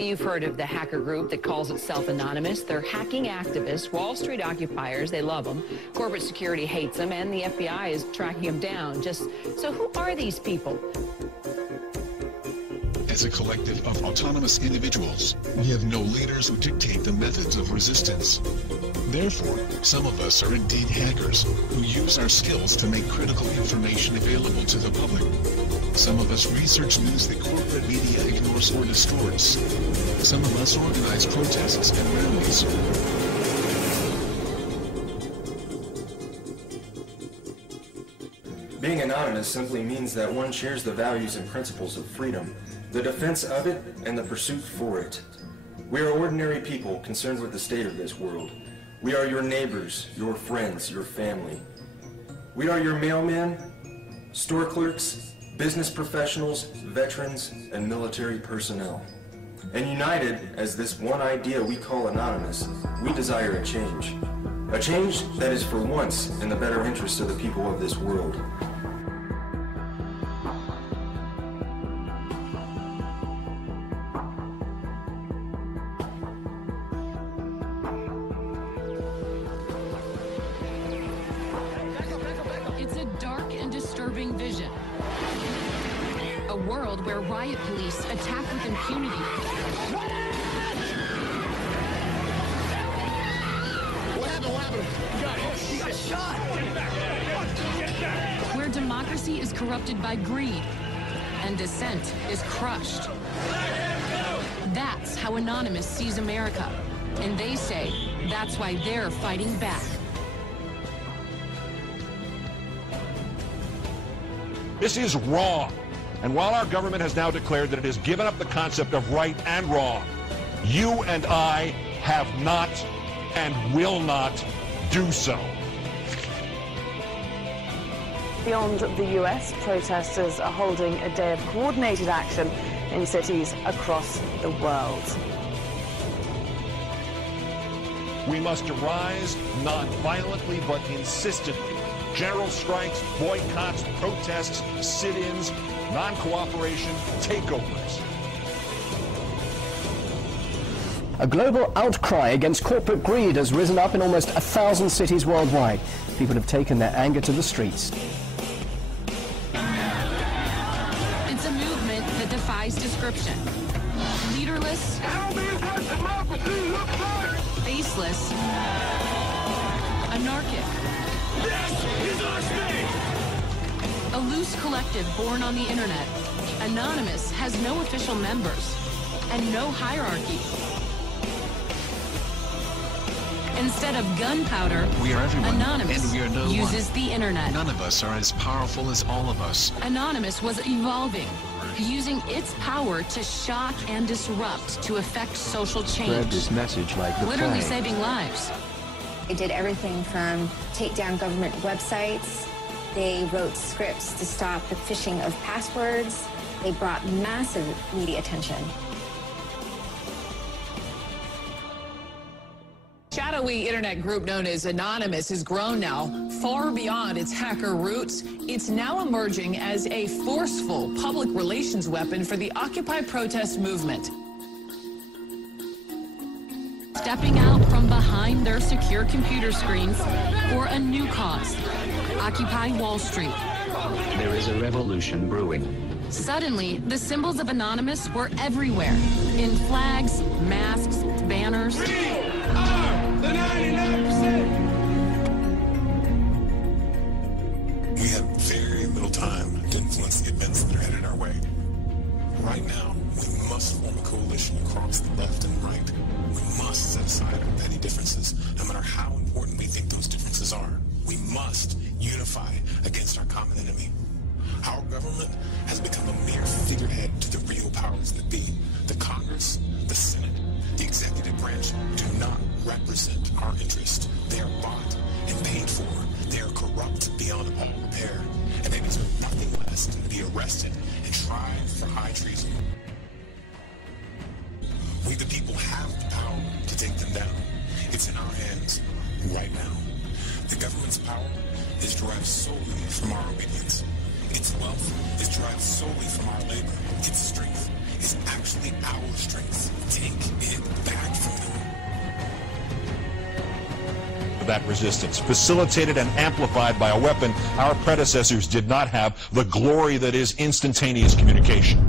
you've heard of the hacker group that calls itself Anonymous. They're hacking activists, Wall Street occupiers. They love them. Corporate security hates them, and the FBI is tracking them down. So who are these people? As a collective of autonomous individuals, we have no leaders who dictate the methods of resistance. Therefore, some of us are indeed hackers who use our skills to make critical information available to the public. Some of us research news that corporate media ignores or distorts. Some of us organize protests and rallies. Being anonymous simply means that one shares the values and principles of freedom, the defense of it, and the pursuit for it. We are ordinary people concerned with the state of this world. We are your neighbors, your friends, your family. We are your mailmen, store clerks, business professionals, veterans, and military personnel. And united as this one idea we call anonymous, we desire a change. A change that is for once in the better interest of the people of this world. It's a dark and disturbing vision. A world where riot police attack with impunity. What happened? He got shot! Where democracy is corrupted by greed and dissent is crushed. That's how Anonymous sees America. And they say that's why they're fighting back. This is wrong. And while our government has now declared that it has given up the concept of right and wrong, you and I have not and will not do so. Beyond the US, protesters are holding a day of coordinated action in cities across the world. We must rise non-violently but insistently. General strikes, boycotts, protests, sit-ins, non-cooperation, takeovers. A global outcry against corporate greed has risen up in almost 1,000 cities worldwide. People have taken their anger to the streets. It's a movement that defies description. Leaderless, faceless, anarchic. This is our space! A loose collective born on the internet, Anonymous has no official members and no hierarchy. Instead of gunpowder, We are everyone, Anonymous and we are no uses one. the internet. None of us are as powerful as all of us. Anonymous was evolving, using its power to shock and disrupt to affect social change. Spread this message like the Literally plague. saving lives. They did everything from take down government websites. They wrote scripts to stop the phishing of passwords. They brought massive media attention. Shadowy internet group known as Anonymous has grown now far beyond its hacker roots. It's now emerging as a forceful public relations weapon for the Occupy protest movement. Stepping out from behind their secure computer screens for a new cause, Occupy Wall Street. There is a revolution brewing. Suddenly, the symbols of Anonymous were everywhere, in flags, masks, banners. We are the 99%! We have very little time to influence the events that are headed our way. Right now, we must form a coalition across the left and right. We must set aside our petty differences, no matter how important we think those differences are. We must unify against our common enemy. Our government has become a mere figurehead to the real powers that be. The Congress, the Senate, the executive branch do not represent our interest. They are bought and paid for. They are corrupt beyond all repair. And they deserve nothing less than to be arrested and tried for high treason. We the people have the power to take them down. It's in our hands right now. The government's power is derived solely from our obedience. Its wealth is derived solely from our labor. Its strength is actually our strength. take it back from them. That resistance, facilitated and amplified by a weapon our predecessors did not have, the glory that is instantaneous communication.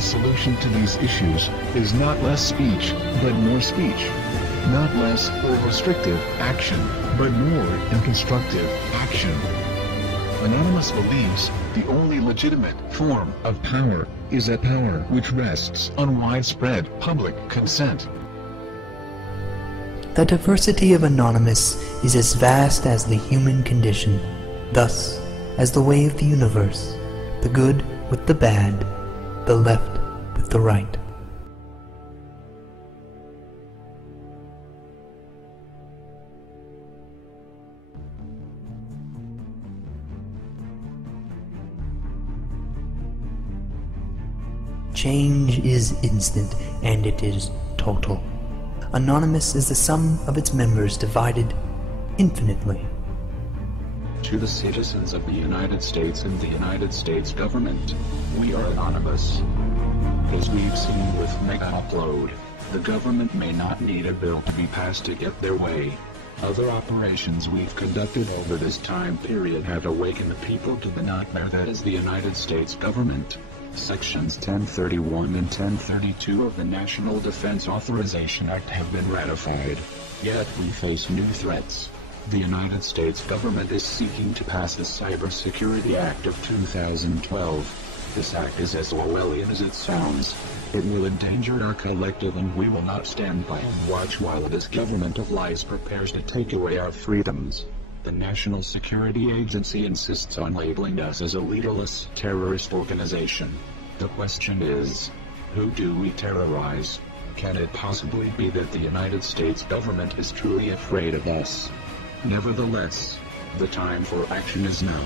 The solution to these issues is not less speech, but more speech. Not less or restrictive action, but more and constructive action. Anonymous believes the only legitimate form of power is a power which rests on widespread public consent. The diversity of Anonymous is as vast as the human condition, thus, as the way of the universe, the good with the bad, the left with the right. Change is instant, and it is total. Anonymous is the sum of its members divided infinitely. To the citizens of the United States and the United States government, we are anonymous. As we've seen with Mega Upload, the government may not need a bill to be passed to get their way. Other operations we've conducted over this time period have awakened the people to the nightmare that is the United States government. Sections 1031 and 1032 of the National Defense Authorization Act have been ratified. Yet we face new threats. The United States government is seeking to pass the Cybersecurity Act of 2012. This act is as Orwellian as it sounds. It will endanger our collective, and we will not stand by and watch while this government of lies prepares to take away our freedoms. The National Security Agency insists on labeling us as a leaderless terrorist organization. The question is, who do we terrorize? Can it possibly be that the United States government is truly afraid of us? Nevertheless, the time for action is now.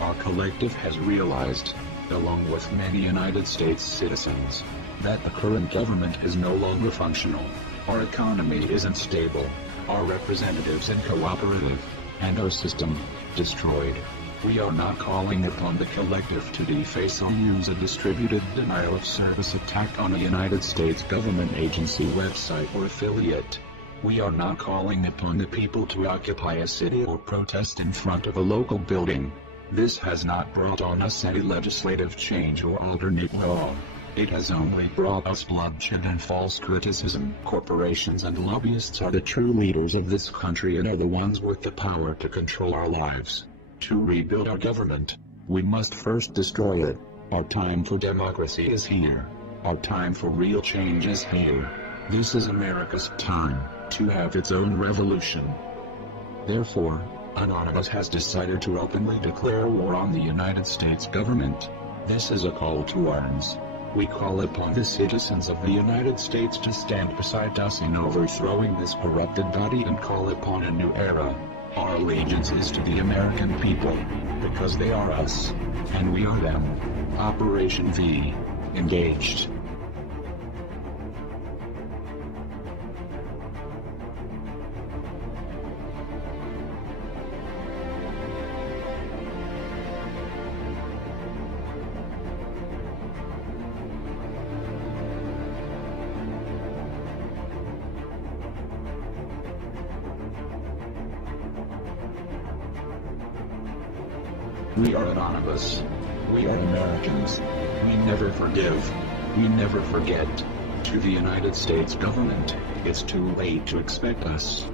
Our collective has realized, along with many United States citizens, that the current government is no longer functional. Our economy isn't stable, our representatives uncooperative, and our system destroyed. We are not calling upon the collective to deface or use a distributed denial of service attack on a United States government agency, website, or affiliate. We are not calling upon the people to occupy a city or protest in front of a local building. This has not brought on us any legislative change or alternate law. It has only brought us bloodshed and false criticism. Corporations and lobbyists are the true leaders of this country and are the ones with the power to control our lives. To rebuild our government, we must first destroy it. Our time for democracy is here. Our time for real change is here. This is America's time to have its own revolution. Therefore, Anonymous has decided to openly declare war on the United States government. This is a call to arms. We call upon the citizens of the United States to stand beside us in overthrowing this corrupted body and call upon a new era. Our allegiance is to the American people, because they are us, and we are them. Operation V. Engaged. We are Anonymous. We are Americans. We never forgive. We never forget. To the United States government, it's too late to expect us.